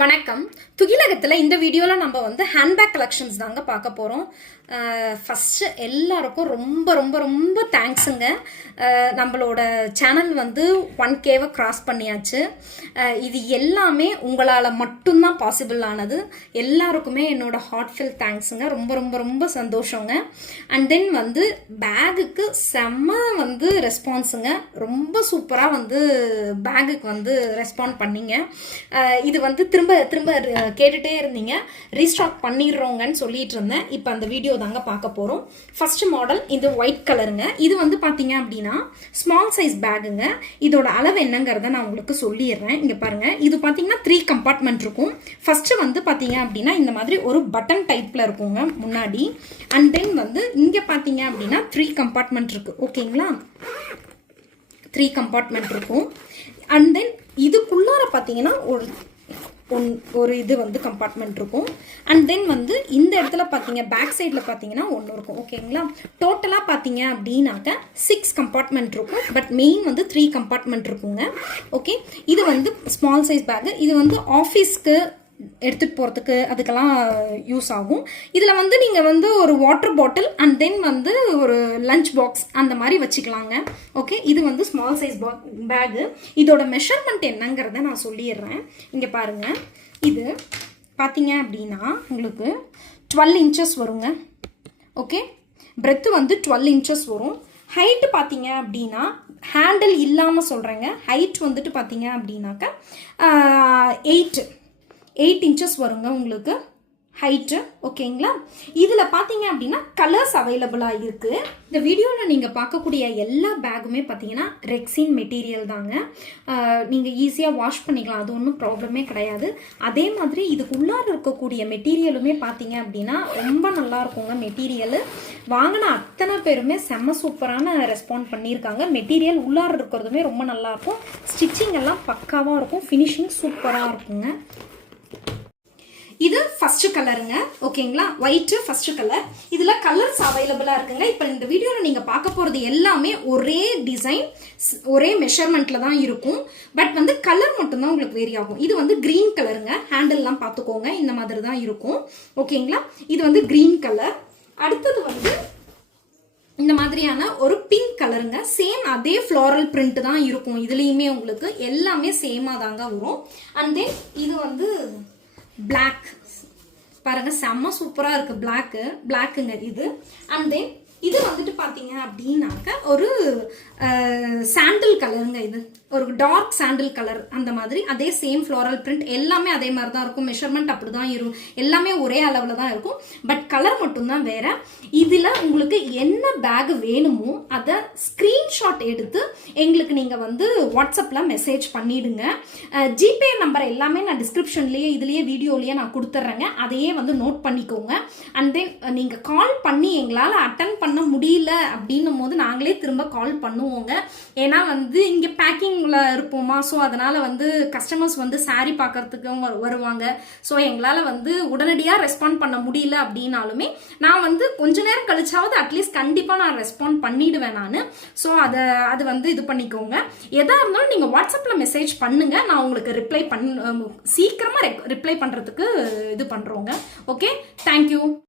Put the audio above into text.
வணக்கம். துகிலகத்தில் இந்த வீடியோவில் நம்ம வந்து ஹேண்ட்பேக் கலெக்ஷன்ஸ் தாங்க பார்க்க போகிறோம். ஃபஸ்ட்டு எல்லாருக்கும் ரொம்ப ரொம்ப ரொம்ப தேங்க்ஸுங்க. நம்மளோட சேனல் வந்து 1Kவை கிராஸ் பண்ணியாச்சு. இது எல்லாமே உங்களால் மட்டும்தான் பாசிபிள் ஆனது. எல்லாருக்குமே என்னோட ஹார்ட்ஃபுல் தேங்க்ஸுங்க. ரொம்ப ரொம்ப ரொம்ப சந்தோஷங்க. அண்ட் தென் வந்து பேகுக்கு செம்ம வந்து ரெஸ்பான்ஸுங்க. ரொம்ப சூப்பராக வந்து பேகுக்கு வந்து ரெஸ்பாண்ட் பண்ணிங்க. இது வந்து திரும்ப திரும்ப கேட்டுகிட்டே இருந்தீங்க, ரீஸ்டாக் பண்ணிடுறோங்கன்னு சொல்லிட்டு இருந்தேன். இப்போ அந்த வீடியோ தாங்க பார்க்க போகிறோம். ஃபர்ஸ்ட் மாடல் இது ஒயிட் கலருங்க. இது வந்து பார்த்தீங்க அப்படின்னா ஸ்மால் சைஸ் பேகுங்க. இதோட அளவு என்னங்கிறத நான் உங்களுக்கு சொல்லிடுறேன். இங்கே பாருங்க, இது பார்த்தீங்கன்னா 3 கம்பார்ட்மெண்ட் இருக்கும். ஃபர்ஸ்ட் வந்து பார்த்தீங்க அப்படின்னா இந்த மாதிரி ஒரு பட்டன் டைப்ல இருக்குங்க முன்னாடி. அண்ட் தென் வந்து இங்கே பார்த்தீங்க அப்படின்னா 3 கம்பார்ட்மெண்ட் இருக்கு. ஓகேங்களா, 3 கம்பார்ட்மெண்ட் இருக்கும். அண்ட் தென் இதுக்குள்ளார பார்த்தீங்கன்னா ஒரு இது வந்து கம்பார்ட்மெண்ட் இருக்கும். அண்ட் தென் வந்து இந்த இடத்துல பார்த்தீங்க பேக் சைடில் பார்த்தீங்கன்னா ஒன்று இருக்கும். ஓகேங்களா, டோட்டலாக பார்த்தீங்க அப்படின்னாக்க 6 கம்பார்ட்மெண்ட் இருக்கும். பட் மெயின் வந்து 3 கம்பார்ட்மெண்ட் இருக்குங்க. ஓகே, இது வந்து ஸ்மால் சைஸ் பேக்கு. இது வந்து ஆஃபீஸ்க்கு எடுத்துகிட்டு போகிறதுக்கு அதுக்கெல்லாம் யூஸ் ஆகும். இதில் வந்து நீங்கள் வந்து ஒரு வாட்டர் பாட்டில் அண்ட் தென் வந்து ஒரு லஞ்ச் பாக்ஸ் அந்த மாதிரி வச்சுக்கலாங்க. ஓகே, இது வந்து ஸ்மால் சைஸ் பேகு. இதோட மெஷர்மெண்ட் என்னங்கிறத நான் சொல்லிடுறேன். இங்கே பாருங்கள், இது பார்த்தீங்க அப்படின்னா உங்களுக்கு 12 இன்ச்சஸ் வருங்க. ஓகே, பிரெத்து வந்து 12 இன்ச்சஸ் வரும். ஹைட்டு பார்த்தீங்க அப்படின்னா ஹேண்டில் இல்லாமல் சொல்கிறேங்க. ஹைட் வந்துட்டு பார்த்தீங்க அப்படின்னாக்கா 8 இன்ச்சஸ் வருங்க உங்களுக்கு ஹைட்டு. ஓகேங்களா, இதில் பார்த்தீங்க அப்படின்னா கலர்ஸ் அவைலபிளாக இருக்குது. இந்த வீடியோவில் நீங்கள் பார்க்கக்கூடிய எல்லா பேக்குமே பார்த்தீங்கன்னா ரெக்ஸின் மெட்டீரியல் தாங்க. நீங்கள் ஈஸியாக வாஷ் பண்ணிக்கலாம், அது ஒன்றும் ப்ராப்ளமே கிடையாது. அதே மாதிரி இதுக்குள்ளார இருக்கக்கூடிய மெட்டீரியலுமே பார்த்தீங்க அப்படின்னா ரொம்ப நல்லா இருக்குங்க. மெட்டீரியல் வாங்கின அத்தனை பேருமே செம்ம சூப்பரான ரெஸ்பாண்ட் பண்ணியிருக்காங்க. மெட்டீரியல் உள்ளார இருக்கிறதுமே ரொம்ப நல்லாயிருக்கும். ஸ்டிச்சிங் எல்லாம் பக்காவாக இருக்கும். ஃபினிஷிங் சூப்பராக இருக்குங்க. இது ஃபர்ஸ்ட் கலருங்க. ஓகேங்களா, ஒயிட் ஃபர்ஸ்ட் கலர். இதுல கலர்ஸ் அவைலபிளா இருக்குங்க. இப்போ இந்த வீடியோல நீங்க பார்க்க போறது எல்லாமே ஒரே டிசைன், ஒரே மெஷர்மெண்ட்ல தான் இருக்கும். பட் வந்து கலர் மட்டும்தான் உங்களுக்கு வேரி ஆகும். இது வந்து கிரீன் கலருங்க. ஹேண்டில்லாம் பார்த்துக்கோங்க, இந்த மாதிரி தான் இருக்கும். ஓகேங்களா, இது வந்து கிரீன் கலர். அடுத்தது வந்து இந்த மாதிரியான ஒரு பிங்க் கலருங்க. சேம் அதே ஃப்ளோரல் பிரிண்ட் தான் இருக்கும். இதுலேயுமே உங்களுக்கு எல்லாமே சேமாக தாங்க வரும். அண்ட் தென் இது வந்து பிளாக் பாருங்க, செம்ம சூப்பரா இருக்கு. பிளாக்குங்க இது. அண்ட் தென் இது வந்துட்டு பாத்தீங்க அப்படின்னாக்க ஒரு சாண்டில் கலருங்க. இது ஒரு டார்க் சாண்டில் கலர். அந்த மாதிரி அதே சேம் ஃப்ளோரல் பிரிண்ட் எல்லாமே அதே மாதிரி தான் இருக்கும். மெஷர்மெண்ட் அப்படிதான் இருக்கும். எல்லாமே ஒரே அளவில் தான் இருக்கும். பட் கலர் மட்டும்தான் வேற. இதில் உங்களுக்கு என்ன பேக் வேணுமோ அதை ஸ்க்ரீன்ஷாட் எடுத்து எங்களுக்கு நீங்கள் வந்து வாட்ஸ்அப்பில் மெசேஜ் பண்ணிடுங்க. ஜிபே நம்பர் எல்லாமே நான் டிஸ்கிரிப்ஷன்லேயே இதுலேயே வீடியோலேயே நான் கொடுத்துட்றேங்க. அதையே வந்து நோட் பண்ணிக்கோங்க. அண்ட் தென் நீங்கள் கால் பண்ணி எங்களால் அட்டன் பண்ண முடியல அப்படின்னும் போது நாங்களே திரும்ப கால் பண்ணுவோங்க. ஏன்னா வந்து இங்கே பேக்கிங்கில் இருப்போமா, ஸோ அதனால் வந்து கஸ்டமர்ஸ் வந்து சாரீ பார்க்கறதுக்கும் வருவாங்க. ஸோ எங்களால் வந்து உடனடியாக ரெஸ்பாண்ட் பண்ண முடியல அப்படின்னாலுமே நான் வந்து கொஞ்ச நேரம் கழிச்சாவது அட்லீஸ்ட் கண்டிப்பாக நான் ரெஸ்பாண்ட் பண்ணிடுவேன் நான். ஸோ அது வந்து இது பண்ணிக்கோங்க. எதாக இருந்தாலும் நீங்கள் வாட்ஸ்அப்பில் மெசேஜ் பண்ணுங்க. நான் உங்களுக்கு சீக்கிரமாக ரிப்ளை பண்ணுறதுக்கு இது பண்ணுறோங்க. Okay, thank you.